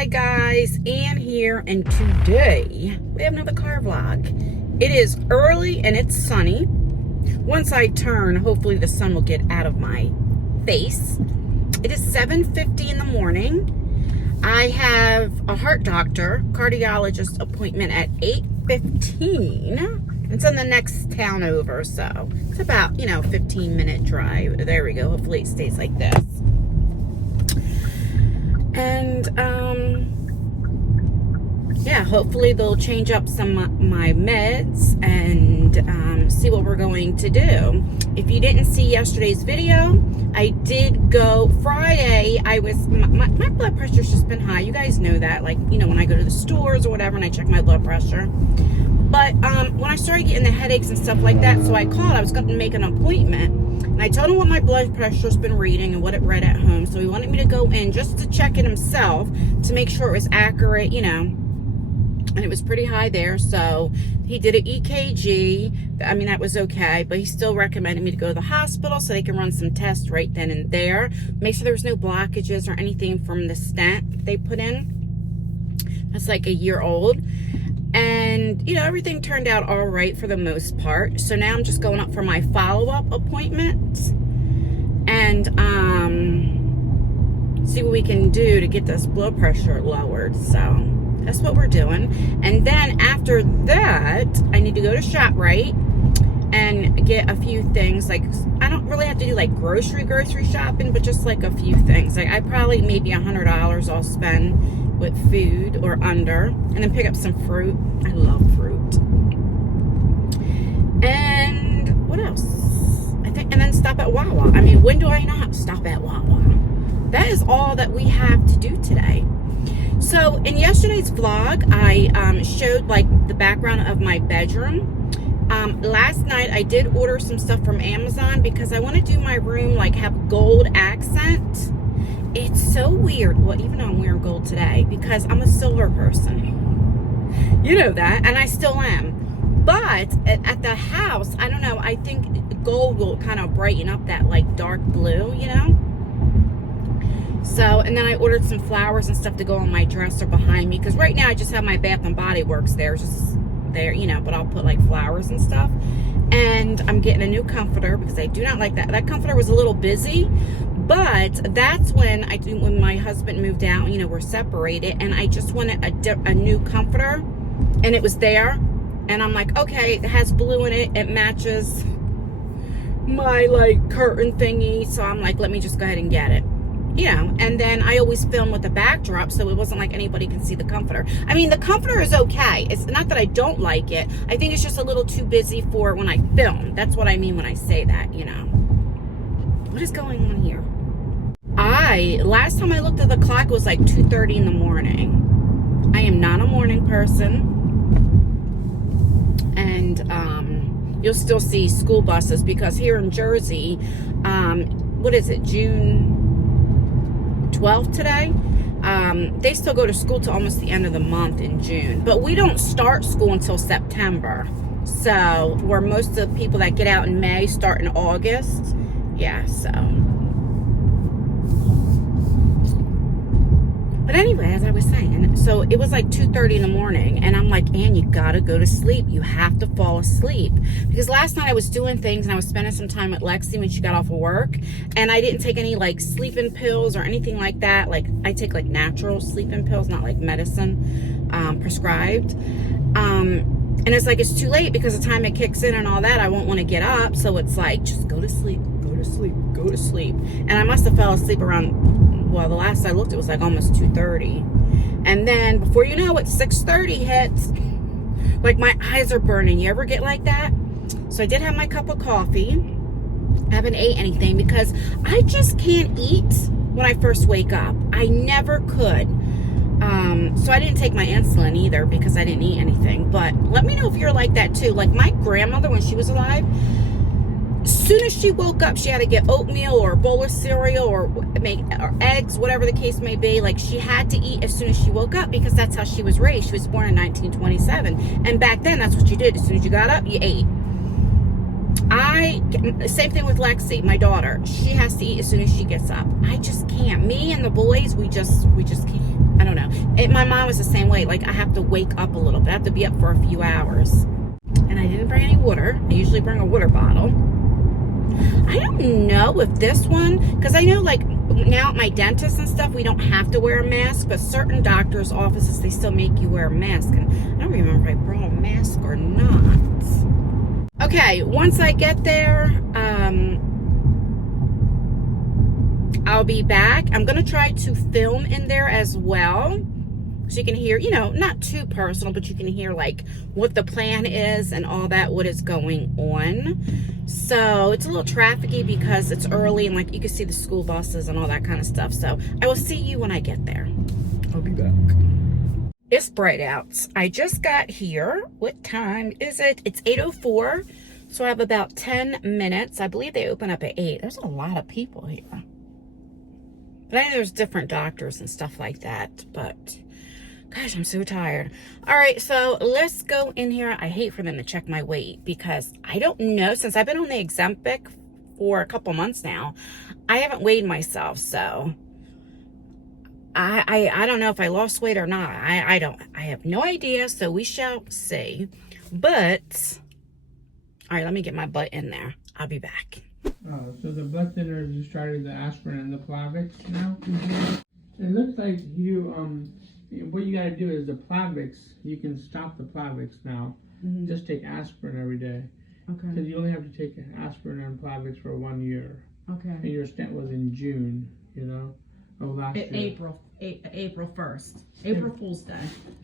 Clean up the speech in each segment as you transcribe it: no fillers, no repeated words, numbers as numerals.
Hi guys, Ann here, and today we have another car vlog. It is early and it's sunny. Once I turn, hopefully the sun will get out of my face. It is 7:50 in the morning. I have a heart doctor, cardiologist appointment at 8:15. It's in the next town over, so it's about, 15-minute drive. There we go. Hopefully it stays like this. And yeah, hopefully they'll change up some of my meds and see what we're going to do. If you didn't see yesterday's video, I did go Friday. My blood pressure's just been high. You guys know that, like, when I go to the stores or whatever and I check my blood pressure. But when I started getting the headaches and stuff like that, so I called. I was going to make an appointment. And I told him what my blood pressure's been reading and what it read at home. So he wanted me to go in just to check it himself to make sure it was accurate, And it was pretty high there. So he did an EKG. I mean, that was okay. But he still recommended me to go to the hospital so they can run some tests right then and there. Make sure there was no blockages or anything from the stent they put in. That's like a year old. And, everything turned out all right for the most part. So now I'm just going up for my follow-up appointment and see what we can do to get this blood pressure lowered. So that's what we're doing. And then after that, I need to go to ShopRite and get a few things. Like, I don't really have to do like grocery shopping, but just like a few things. Like, I probably maybe $100 I'll spend with food or under, and then pick up some fruit. I love fruit. And what else? And then stop at Wawa. I mean, when do I not stop at Wawa? That is all that we have to do today. So in yesterday's vlog, I showed like the background of my bedroom. Last night I did order some stuff from Amazon because I want to do my room like have gold accent. It's so weird. Well, even though I'm wearing gold today, because I'm a silver person. You know that, and I still am. But at the house, I don't know, I think gold will kind of brighten up that like dark blue, So, and then I ordered some flowers and stuff to go on my dresser behind me, because right now I just have my Bath and Body Works there, just there, but I'll put like flowers and stuff. And I'm getting a new comforter because I do not like that. That comforter was a little busy. But that's when when my husband moved out, we're separated, and I just wanted a new comforter, and it was there, and I'm like, okay, it has blue in it, it matches my like curtain thingy, so I'm like, let me just go ahead and get it, and then I always film with the backdrop, so it wasn't like anybody can see the comforter. I mean, the comforter is okay. It's not that I don't like it. I think it's just a little too busy for when I film. That's what I mean when I say that, What is going on here? Last time I looked at the clock, it was like 2:30 in the morning. I am not a morning person. And you'll still see school buses, because here in Jersey, what is it, June 12th today? They still go to school to almost the end of the month in June. But we don't start school until September. So, where most of the people that get out in May start in August. Yeah, so... But anyway, as I was saying, so it was like 2:30 in the morning, and I'm like, Ann, you gotta go to sleep. You have to fall asleep. Because last night I was doing things, and I was spending some time with Lexi when she got off of work, and I didn't take any like sleeping pills or anything like that. Like, I take like natural sleeping pills, not like medicine prescribed. And it's like, it's too late, because the time it kicks in and all that, I won't want to get up. So it's like, just go to sleep, go to sleep, go to sleep. And I must have fell asleep around, well, the last I looked, it was like almost 2:30. And then before you know it, 6:30 hits. Like, my eyes are burning. You ever get like that? So I did have my cup of coffee. I haven't ate anything because I just can't eat when I first wake up. I never could. So I didn't take my insulin either because I didn't eat anything. But let me know if you're like that too. Like, my grandmother, when she was alive, as soon as she woke up, she had to get oatmeal or a bowl of cereal or eggs, whatever the case may be. Like, she had to eat as soon as she woke up, because that's how she was raised. She was born in 1927. And back then, that's what you did. As soon as you got up, you ate. Same thing with Lexi, my daughter. She has to eat as soon as she gets up. I just can't. Me and the boys, we just can't. I don't know. My mom was the same way. Like, I have to wake up a little bit. I have to be up for a few hours. And I didn't bring any water. I usually bring a water bottle. I don't know if this one, because I know, like, now at my dentist and stuff, we don't have to wear a mask, but certain doctors' offices, they still make you wear a mask. And I don't remember if I brought a mask or not. Okay, once I get there, I'll be back. I'm going to try to film in there as well, so you can hear, you know, not too personal, but you can hear, like, what the plan is and all that, what is going on. So it's a little trafficky because it's early, and, like, you can see the school buses and all that kind of stuff. So I will see you when I get there. I'll be back. It's bright out. I just got here. What time is it? It's 8:04. So I have about 10 minutes. I believe they open up at 8. There's a lot of people here. But I know there's different doctors and stuff like that. But gosh, I'm so tired. All right, so let's go in here. I hate for them to check my weight because I don't know. Since I've been on the Ozempic for a couple months now, I haven't weighed myself. So I don't know if I lost weight or not. I have no idea. So we shall see. But all right, let me get my butt in there. I'll be back. So the blood thinners you started the aspirin and the Plavix now. It looks like you what you got to do is the Plavix. You can stop the Plavix now. Just take aspirin every day. Okay. Because you only have to take aspirin and Plavix for 1 year. Okay. And your stent was in June, you know, of last year. April 1st. April Fool's Day.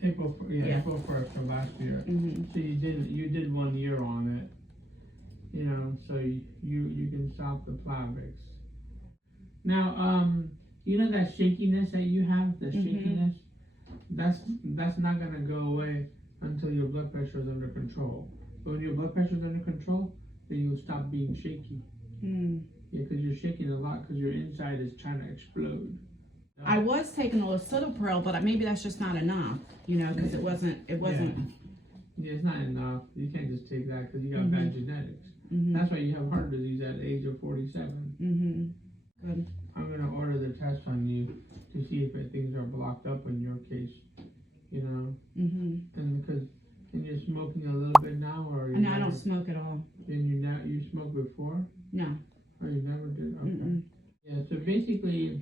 April 1st of last year. So you did 1 year on it. You know, so you can stop the Plavix. Now, you know that shakiness that you have, the shakiness, that's not gonna go away until your blood pressure is under control. But when your blood pressure is under control, then you'll stop being shaky. Yeah, because you're shaking a lot because your inside is trying to explode. I was taking a lisinopril, but maybe that's just not enough, you know, because it wasn't. Yeah, it's not enough. You can't just take that because you got bad genetics. That's why you have heart disease at the age of 47. Good. I'm going to order the test on you to see if things are blocked up in your case, you know. And because you're smoking a little bit now, or no, I don't smoke at all. And you smoked before? No. Oh, you never did? Okay. Yeah. So basically,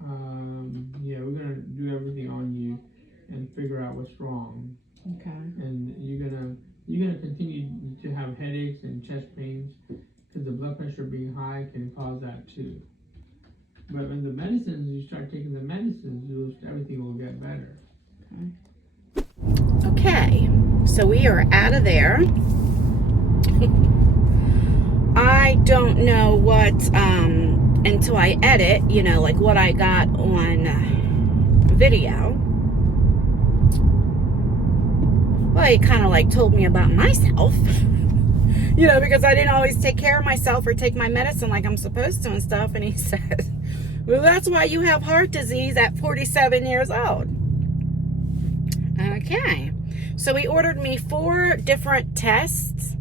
we're going to do everything on you and figure out what's wrong. Okay. And you're gonna continue to have headaches and chest pains because the blood pressure being high can cause that too. But when the medicines, you start taking the medicines, everything will get better. Okay, so we are out of there. I don't know what, until I edit, you know, like what I got on video. Well, he kind of like told me about myself, you know, because I didn't always take care of myself or take my medicine like I'm supposed to and stuff. And he said, well, that's why you have heart disease at 47 years old. Okay. So he ordered me 4 different tests.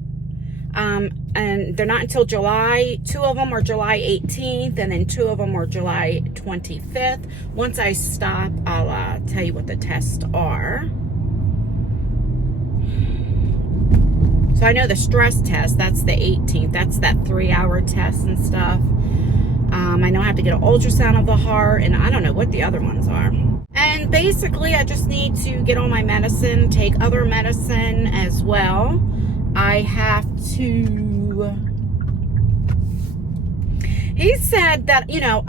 And they're not until July. 2 of them are July 18th, and then 2 of them are July 25th. Once I stop, I'll tell you what the tests are. So I know the stress test, that's the 18th. That's that 3-hour test and stuff. I know I have to get an ultrasound of the heart, and I don't know what the other ones are. And basically, I just need to get on my medicine, take other medicine as well. I have to... He said that, you know,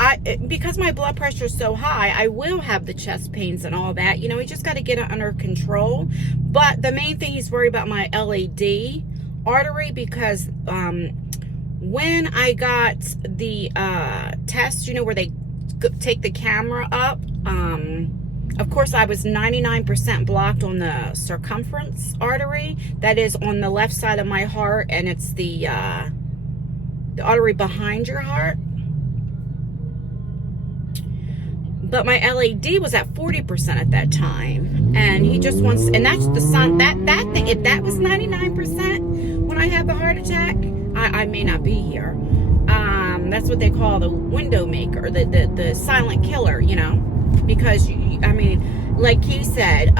because my blood pressure is so high, I will have the chest pains and all that. You know, we just got to get it under control. But the main thing he's worried about my LAD artery, because when I got the test, you know, where they take the camera up, of course, I was 99% blocked on the circumference artery. That is on the left side of my heart, and it's the artery behind your heart. But my LAD was at 40% at that time, and he just wants, and that's the sign that thing. If that was 99% when I had the heart attack, I may not be here. That's what they call the window maker, the silent killer, you know, because I mean, like he said,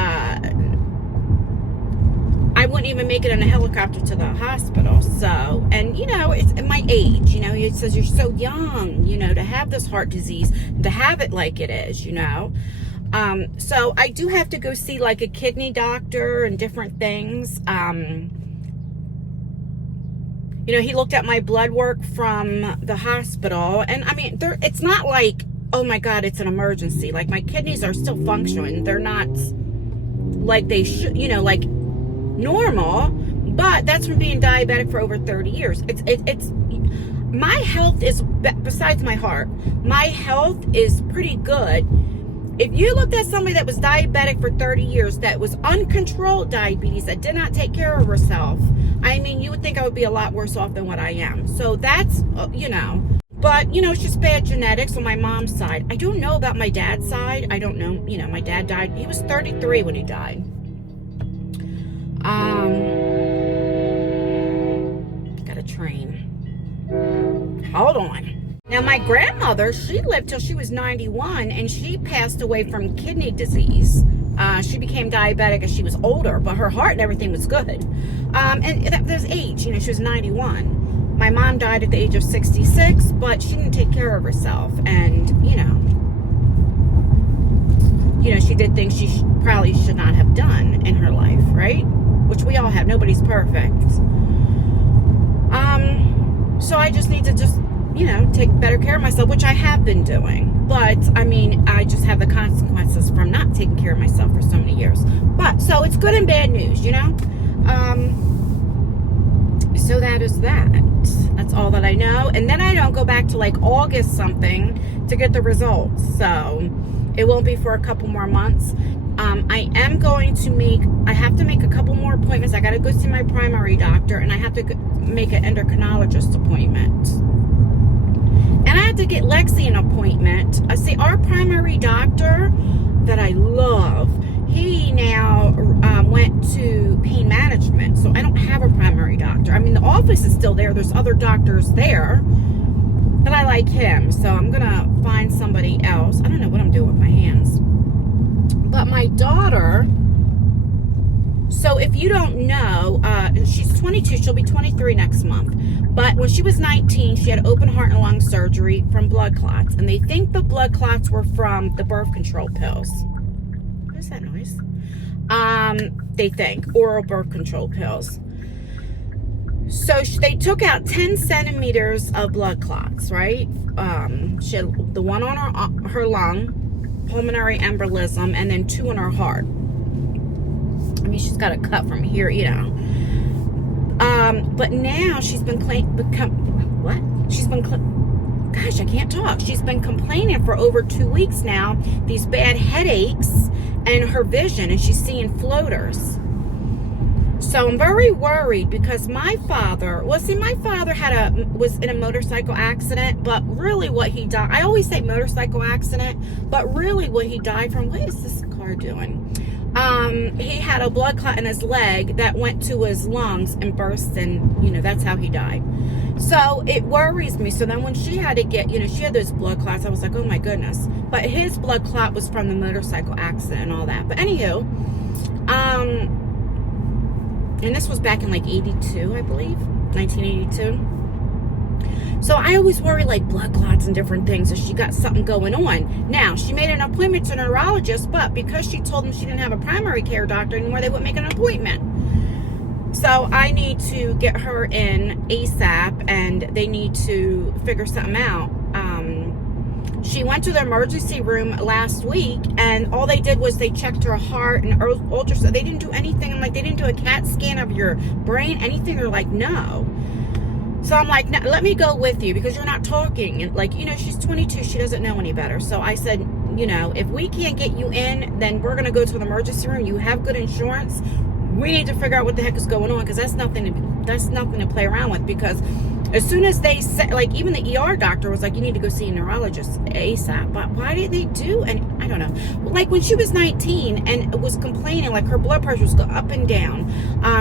I wouldn't even make it in a helicopter to the hospital. So, and you know, it's at my age, you know, he says you're so young, you know, to have this heart disease, to have it like it is, you know. So I do have to go see like a kidney doctor and different things. You know, he looked at my blood work from the hospital, and I mean, it's not like, oh my God, it's an emergency. Like, my kidneys are still functioning. They're not like they should, you know, like normal, but that's from being diabetic for over 30 years. It's my health is, besides my heart, my health is pretty good. If you looked at somebody that was diabetic for 30 years, that was uncontrolled diabetes, that did not take care of herself, I mean, you would think I would be a lot worse off than what I am. So that's, you know, but, you know, it's just bad genetics on my mom's side. I don't know about my dad's side. I don't know, you know, my dad died, he was 33 when he died. Got a train. Hold on. Now, my grandmother, she lived till she was 91, and she passed away from kidney disease. She became diabetic as she was older, but her heart and everything was good. And that was age, you know, she was 91. My mom died at the age of 66, but she didn't take care of herself. And, you know, she did things she probably should not have done in her life, right? Which we all have. Nobody's perfect. So I just need to you know, take better care of myself, which I have been doing. But, I mean, I just have the consequences from not taking care of myself for so many years. But, so it's good and bad news, you know? So that is that. That's all that I know. And then I don't go back to like August something to get the results. So it won't be for a couple more months. I am going to I have to make a couple more appointments. I got to go see my primary doctor, and I have to make an endocrinologist appointment. And I had to get Lexi an appointment. See, our primary doctor that I love, he now went to pain management. So I don't have a primary doctor. I mean, the office is still there. There's other doctors there. But I like him. So I'm going to find somebody else. I don't know what I'm doing with my hands. But my daughter... So if you don't know, she's 22. She'll be 23 next month. But when she was 19, she had open heart and lung surgery from blood clots. And they think the blood clots were from the birth control pills. What is that noise? They think. Oral birth control pills. So they took out 10 centimeters of blood clots, right? She had the one on her lung, pulmonary embolism, and then 2 in her heart. I mean, she's got a cut from here, you know. But now she's been gosh, I can't talk. She's been complaining for over 2 weeks now, these bad headaches and her vision, and she's seeing floaters. So I'm very worried because my father was in a motorcycle accident, but really what he died, I always say motorcycle accident, but really what he died from, what is this car doing? He had a blood clot in his leg that went to his lungs and burst, and, you know, that's how he died. So it worries me. So then when she had to get, you know, she had those blood clots, I was like, oh my goodness. But his blood clot was from the motorcycle accident and all that. But anywho, and this was back in like 82, I believe, 1982. So I always worry like blood clots and different things, so she got something going on. Now, she made an appointment to a neurologist, but because she told them she didn't have a primary care doctor anymore, they wouldn't make an appointment. So I need to get her in ASAP, and they need to figure something out. She went to the emergency room last week, and all they did was they checked her heart and ultrasound. They didn't do anything. I'm like, they didn't do a CAT scan of your brain, anything? They're like, no. So I'm like, no, let me go with you because you're not talking. And like, you know, she's 22. She doesn't know any better. So I said, you know, if we can't get you in, then we're going to go to an emergency room. You have good insurance. We need to figure out what the heck is going on, because that's nothing to play around with. Because as soon as they said, like, even the ER doctor was like, you need to go see a neurologist ASAP. But why did they do? And I don't know. Like when she was 19 and was complaining, like her blood pressure was going up and down.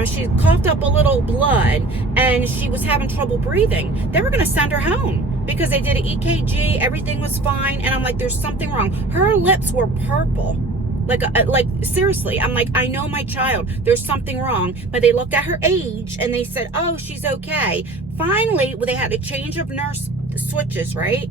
She coughed up a little blood and she was having trouble breathing. They were going to send her home because they did an EKG. Everything was fine. And I'm like, there's something wrong. Her lips were purple. Like seriously, I'm like, I know my child, there's something wrong. But they looked at her age and they said, oh, she's okay. Finally, well, they had a change of nurse switches, right?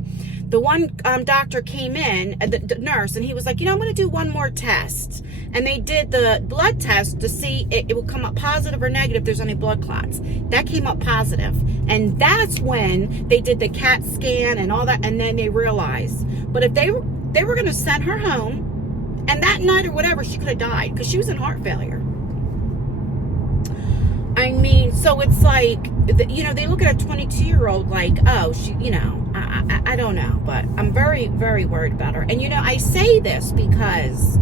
The one doctor came in, the nurse, and he was like, I'm going to do one more test. And they did the blood test to see it will come up positive or negative if there's any blood clots. That came up positive. And that's when they did the CAT scan and all that, and then they realized. But if they were going to send her home, and that night or whatever, she could have died because she was in heart failure. I mean, so it's like, they look at a 22-year-old like, oh, she, I don't know, but I'm very, very worried about her. And, I say this because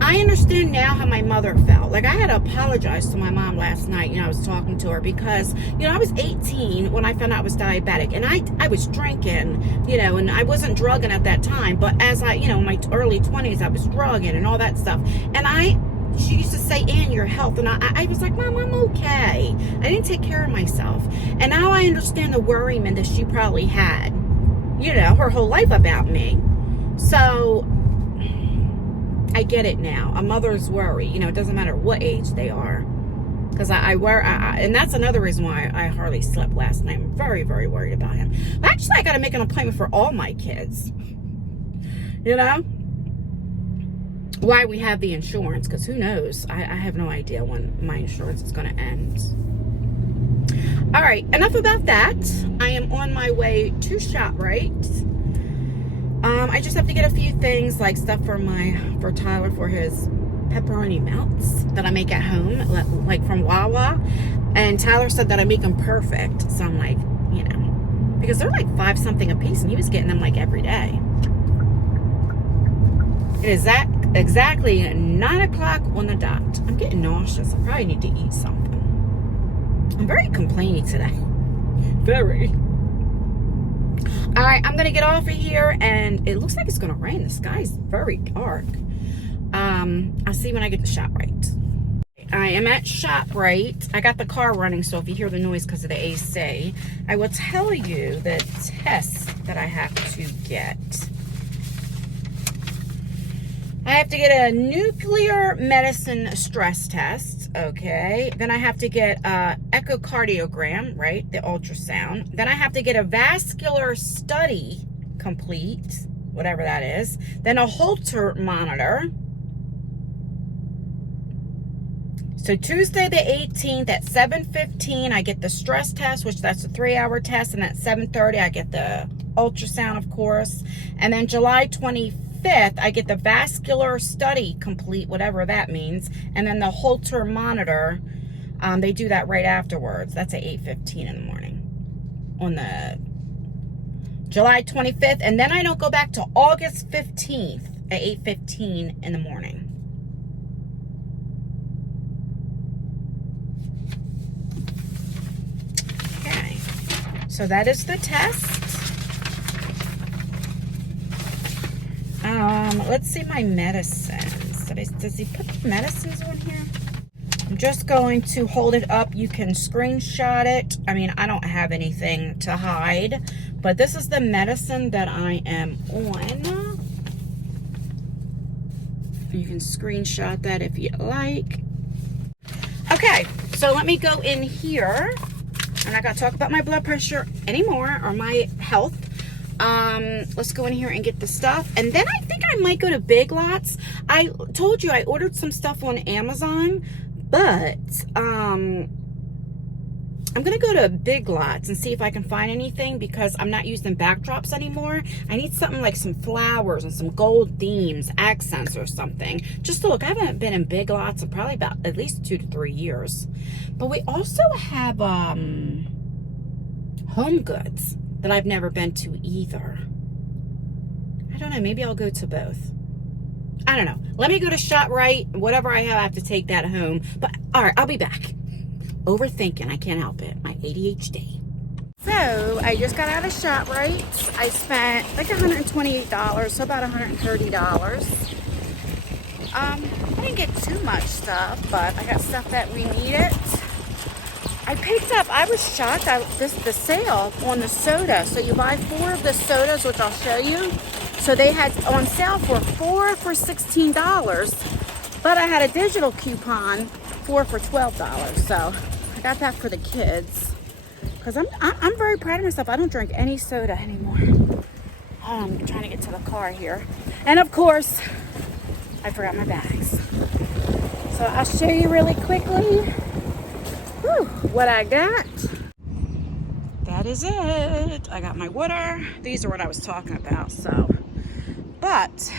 I understand now how my mother felt. Like, I had to apologize to my mom last night. I was talking to her because, I was 18 when I found out I was diabetic. And I was drinking, and I wasn't drugging at that time. But as in my early 20s, I was drugging and all that stuff. And she used to say, Ann, your health. And I was like, Mom, I'm okay. I didn't take care of myself. And now I understand the worryment that she probably had, her whole life about me. So I get it now. A mother's worry, it doesn't matter what age they are. Because and that's another reason why I hardly slept last night. I'm very, very worried about him. Actually, I got to make an appointment for all my kids. Why we have the insurance, because who knows? I have no idea when my insurance is going to end. All right, enough about that. I am on my way to ShopRite. I just have to get a few things, like stuff for Tyler for his pepperoni melts that I make at home, like from Wawa. And Tyler said that I make them perfect. So I'm like, because they're like $5 something a piece, and he was getting them like every day. It is exactly 9 o'clock on the dot. I'm getting nauseous. I probably need to eat something. I'm very complainy today. Very. All right, I'm going to get off of here, and it looks like it's going to rain. The sky's very dark. I'll see you when I get to ShopRite. I am at ShopRite. I got the car running, so if you hear the noise because of the AC, I will tell you the tests that I have to get. I have to get a nuclear medicine stress test, okay? Then I have to get a echocardiogram, right? The ultrasound. Then I have to get a vascular study complete, whatever that is. Then a Holter monitor. So Tuesday the 18th at 7:15, I get the stress test, which that's a 3-hour test. And at 7:30, I get the ultrasound, of course. And then July 25th, I get the vascular study complete, whatever that means. And then the Holter monitor, they do that right afterwards. That's at 8:15 in the morning on the July 25th. And then I don't go back to August 15th at 8:15 in the morning. Okay, so that is the test. Let's see my medicines. Does he put the medicines on here? I'm just going to hold it up. You can screenshot it. I mean, I don't have anything to hide, but this is the medicine that I am on. You can screenshot that if you like. Okay, so let me go in here. I'm not going to talk about my blood pressure anymore or my health. Let's go in here and get the stuff. And then I think I might go to Big Lots. I told you I ordered some stuff on Amazon, but I'm going to go to Big Lots and see if I can find anything because I'm not using backdrops anymore. I need something like some flowers and some gold themes, accents or something. Just to look, I haven't been in Big Lots in probably about at least 2 to 3 years. But we also have Home Goods that I've never been to either. I don't know, maybe I'll go to both. I don't know. Let me go to ShopRite. Whatever I have to take that home. But all right, I'll be back. Overthinking, I can't help it. My ADHD. So I just got out of ShopRite. I spent like $128, so about $130. I didn't get too much stuff, but I got stuff that we needed. I picked up, I was shocked, the sale on the soda. So you buy 4 of the sodas, which I'll show you. So they had on sale for 4 for $16, but I had a digital coupon, 4 for $12. So I got that for the kids because I'm very proud of myself. I don't drink any soda anymore. I'm trying to get to the car here. And of course, I forgot my bags. So I'll show you really quickly what I got. That is it. I got my water. These are what I was talking about. So, but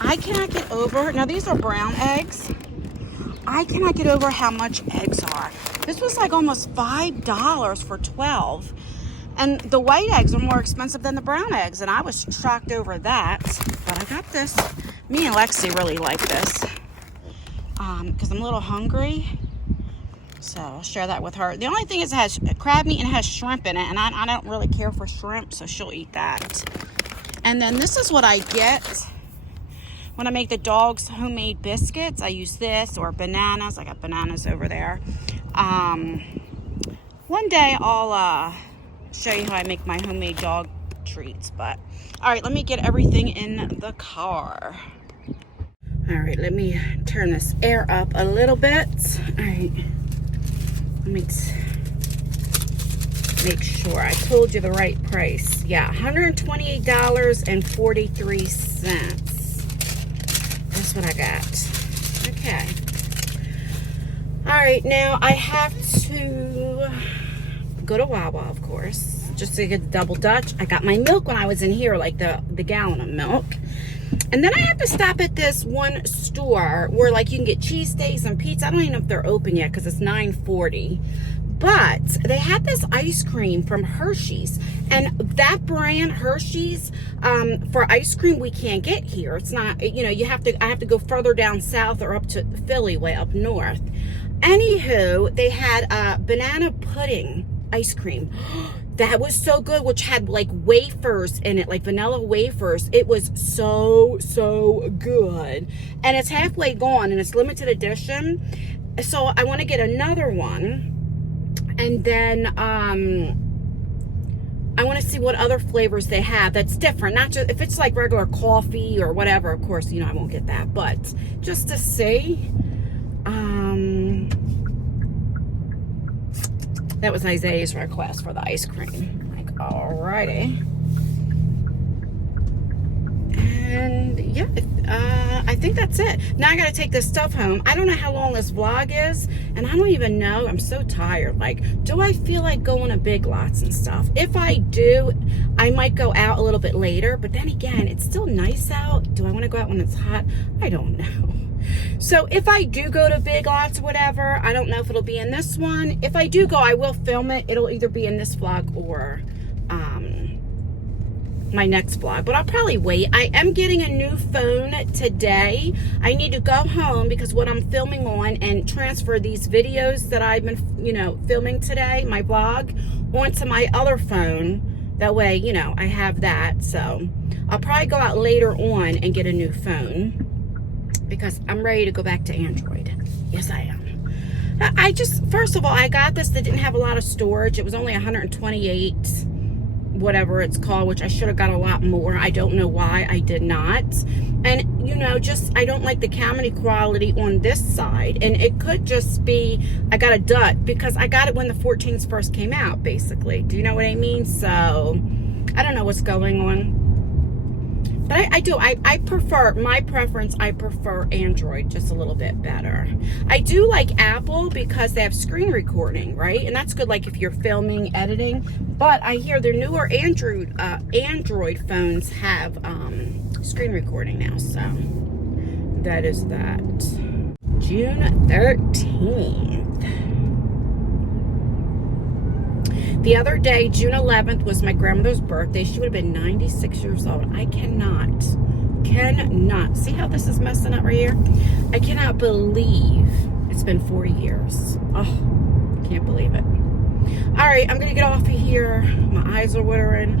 I cannot get over, now these are brown eggs. I cannot get over how much eggs are. This was like almost $5 for 12. And the white eggs are more expensive than the brown eggs. And I was shocked over that. But I got this. Me and Lexi really like this. Because I'm a little hungry. So I'll share that with her. The only thing is it has crab meat and it has shrimp in it. And I don't really care for shrimp. So she'll eat that. And then this is what I get when I make the dogs homemade biscuits. I use this or bananas. I got bananas over there. One day I'll show you how I make my homemade dog treats. But all right, let me get everything in the car. All right, let me turn this air up a little bit. All right, let me make sure I told you the right price. Yeah, $128.43. That's what I got. Okay. All right, now I have to go to Wawa, of course, just to get the double Dutch. I got my milk when I was in here, like the gallon of milk. And then I have to stop at this one store where like you can get cheesesteaks and pizza. I don't even know if they're open yet because it's 9:40. But they had this ice cream from Hershey's. And that brand, Hershey's, for ice cream we can't get here. It's not, you know, I have to go further down south or up to Philly, way up north. Anywho, they had banana pudding ice cream. That was so good, which had like wafers in it, like vanilla wafers. It was so good. And it's halfway gone and it's limited edition. So I want to get another one. And then I want to see what other flavors they have that's different. Not just if it's like regular coffee or whatever, of course, you know, I won't get that. But just to see. That was Isaiah's request for the ice cream. Like, alrighty. And yeah, I think that's it. Now I gotta take this stuff home. I don't know how long this vlog is, and I don't even know. I'm so tired. Like, do I feel like going to Big Lots and stuff? If I do, I might go out a little bit later, but then again, it's still nice out. Do I want to go out when it's hot? I don't know. So if I do go to Big Lots or whatever, I don't know if it'll be in this one. If I do go, I will film it. It'll either be in this vlog or my next vlog, but I'll probably wait. I am getting a new phone today. I need to go home because what I'm filming on and transfer these videos that I've been, you know, filming today, my vlog, onto my other phone. That way, you know, I have that. So I'll probably go out later on and get a new phone because I'm ready to go back to Android. Yes, I am. I just, first of all, I got this that didn't have a lot of storage. It was only 128, whatever it's called, which I should have got a lot more. I don't know why I did not. And, you know, just, I don't like the camera quality on this side. And it could just be, I got a dud because I got it when the 14s first came out, basically. Do you know what I mean? So, I don't know what's going on. But I prefer, my preference, I prefer Android just a little bit better. I do like Apple because they have screen recording, right? And that's good, like if you're filming, editing. But I hear their newer Android phones have screen recording now. So that is that. June 13th. The other day, June 11th, was my grandmother's birthday. She would have been 96 years old. I cannot. See how this is messing up right here? I cannot believe it's been 4 years. Oh, can't believe it. All right, I'm going to get off of here. My eyes are watering.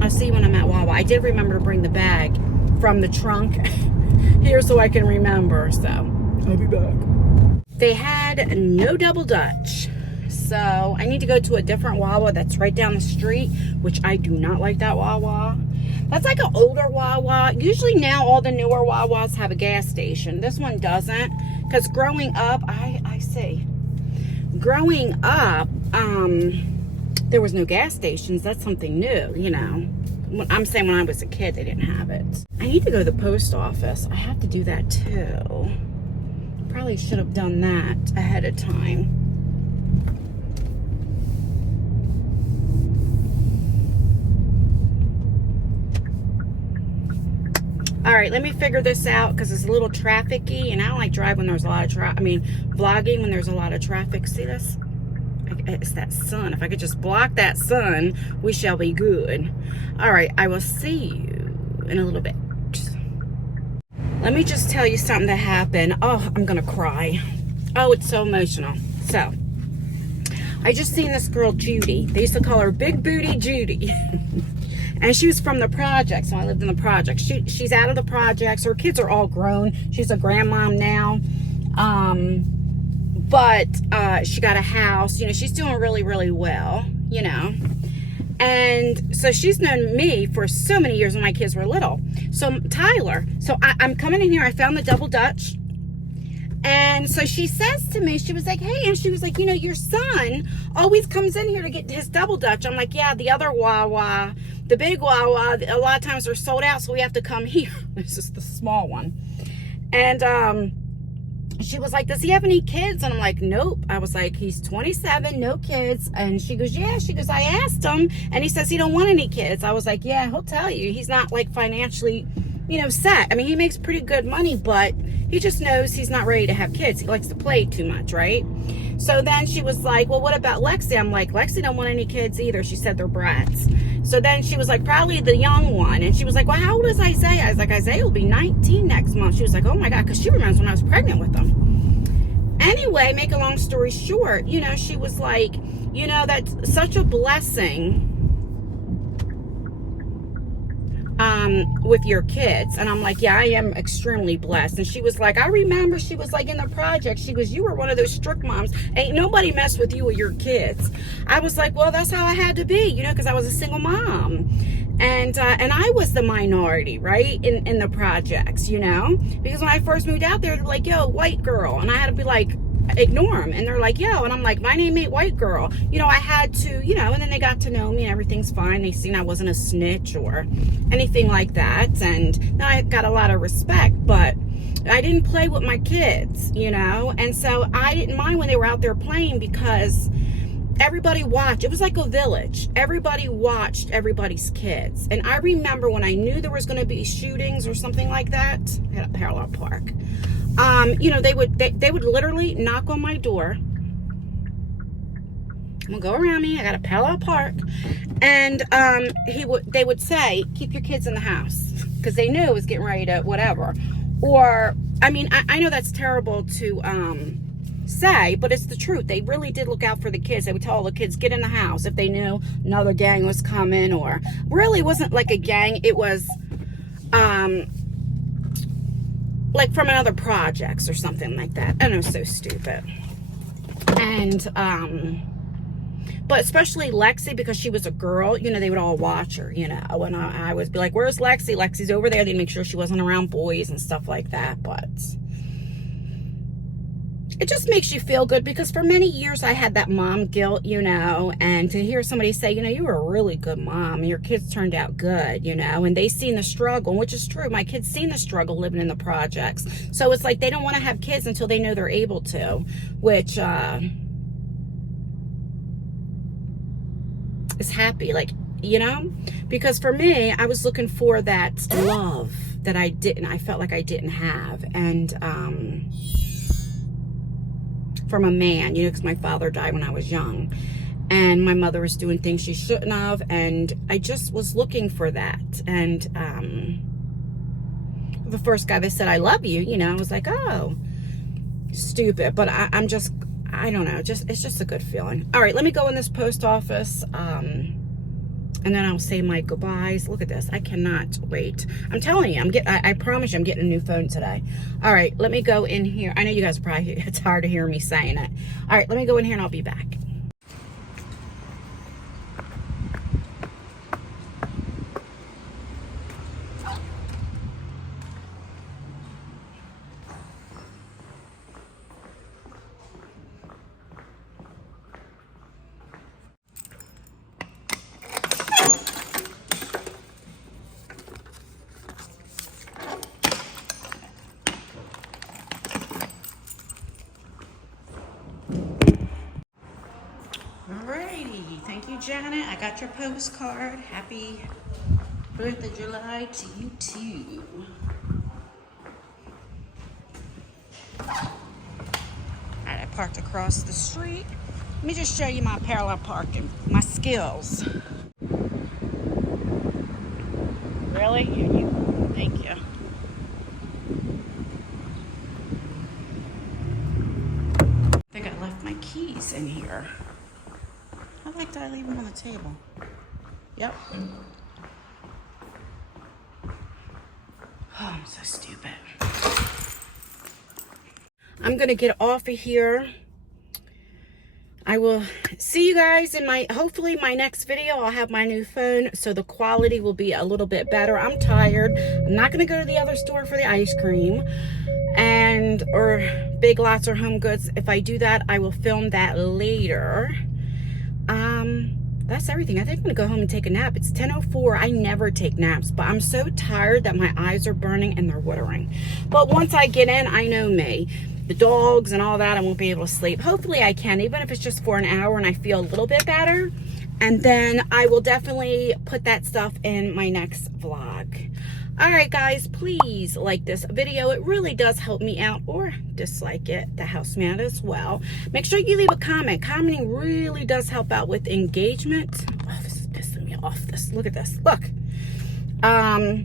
I'll see you when I'm at Wawa. I did remember to bring the bag from the trunk here so I can remember. So, I'll be back. They had no double Dutch. So I need to go to a different Wawa that's right down the street, which I do not like that Wawa. That's like an older Wawa. Usually now all the newer Wawas have a gas station. This one doesn't, because growing up, I see. Growing up, there was no gas stations. That's something new, you know. I'm saying when I was a kid, they didn't have it. I need to go to the post office. I have to do that too. Probably should have done that ahead of time. All right, let me figure this out because it's a little trafficy, and I don't like driving when there's a lot of traffic. I mean, vlogging when there's a lot of traffic. See this? It's that sun. If I could just block that sun, we shall be good. All right, I will see you in a little bit. Let me just tell you something that happened. Oh, I'm gonna cry. Oh, it's so emotional. So, I just seen this girl, Judy. They used to call her Big Booty Judy. And she was from the projects, so I lived in the projects. She's out of the projects. Her kids are all grown. She's a grandmom now. But she got a house. You know, she's doing really, really well, you know. And so she's known me for so many years when my kids were little. So Tyler, I'm coming in here. I found the double Dutch. And so she says to me, she was like, hey, and she was like, you know, your son always comes in here to get his double Dutch. I'm like, yeah, the other Wawa, the big Wawa, a lot of times they're sold out, so we have to come here. This is the small one. And she was like, does he have any kids? And I'm like, nope. I was like, he's 27, no kids. And she goes, yeah. She goes, I asked him, and he says he don't want any kids. I was like, yeah, he'll tell you. He's not like financially, you know, set. I mean, he makes pretty good money, but he just knows he's not ready to have kids. He likes to play too much, right? So then she was like, well, what about Lexi? I'm like, Lexi don't want any kids either. She said they're brats. So then she was like, probably the young one. And she was like, well, how old is Isaiah? I was like, Isaiah will be 19 next month. She was like, oh my God, because she remembers when I was pregnant with him. Anyway, make a long story short, you know, she was like, you know, that's such a blessing with your kids. And I'm like, yeah, I am extremely blessed. And she was like, I remember, she was like, in the project, she goes, you were one of those strict moms. Ain't nobody mess with you or your kids. I was like, well, that's how I had to be, you know, because I was a single mom. And I was the minority, right, in the projects, you know, because when I first moved out there, they're like, yo, white girl. And I had to be like, ignore them. And they're like, yo, and I'm like, my name ain't white girl. You know, I had to, you know, and then they got to know me and everything's fine. They seen I wasn't a snitch or anything like that. And now I got a lot of respect, but I didn't play with my kids, you know, and so I didn't mind when they were out there playing because everybody watched. It was like a village. Everybody watched everybody's kids. And I remember when I knew there was going to be shootings or something like that at a parallel park. You know, they would literally knock on my door. I'm gonna go around me. I got a parallel park, and they would say, keep your kids in the house, because they knew it was getting ready to whatever. Or I mean, I know that's terrible to say, but it's the truth. They really did look out for the kids. They would tell all the kids, get in the house, if they knew another gang was coming. Or really wasn't like a gang, it was like from another projects or something like that. And it was so stupid. And but especially Lexi, because she was a girl, you know, they would all watch her, you know, and I would be like, where's Lexi? Lexi's over there. They'd make sure she wasn't around boys and stuff like that. But it just makes you feel good, because for many years I had that mom guilt, you know, and to hear somebody say, you know, you were a really good mom and your kids turned out good, you know, and they seen the struggle, which is true. My kids seen the struggle living in the projects. So it's like they don't want to have kids until they know they're able to, which is happy, like, you know, because for me, I was looking for that love that I felt like I didn't have. And from a man, you know, because my father died when I was young, and my mother was doing things she shouldn't have, and I just was looking for that. And the first guy that said I love you, you know, I was like, oh, stupid. But I don't know, it's just a good feeling. All right, let me go in this post office, and then I'll say my goodbyes. Look at this. I cannot wait. I'm telling you, I promise you I'm getting a new phone today. All right, let me go in here. I know you guys are probably tired of hearing me saying it. All right, let me go in here and I'll be back. Janet. I got your postcard. Happy 4th of July to you too. Alright, I parked across the street. Let me just show you my parallel parking, my skills. Really? Thank you. I think I left my keys in here. How the heck did I leave them on the table? Yep. Oh, I'm so stupid. I'm gonna get off of here. I will see you guys in hopefully my next video. I'll have my new phone, so the quality will be a little bit better. I'm tired. I'm not gonna go to the other store for the ice cream or Big Lots or Home Goods. If I do that, I will film that later. That's everything. I think I'm gonna go home and take a nap. It's 10:04. I never take naps, but I'm so tired that my eyes are burning and they're watering. But once I get in, I know me. The dogs and all that, I won't be able to sleep. Hopefully I can, even if it's just for an hour and I feel a little bit better. And then I will definitely put that stuff in my next vlog. All right, guys, please like this video. It really does help me out, or dislike it, the houseman as well. Make sure you leave a comment. Commenting really does help out with engagement. Oh, this is pissing me off. Look at this. Look. All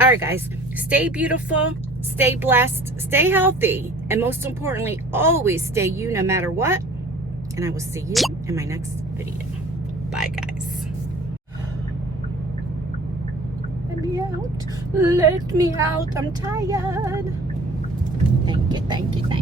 right, guys, stay beautiful, stay blessed, stay healthy, and most importantly, always stay you no matter what. And I will see you in my next video. Bye, guys. Let me out. Let me out. I'm tired. Thank you, thank you, thank you.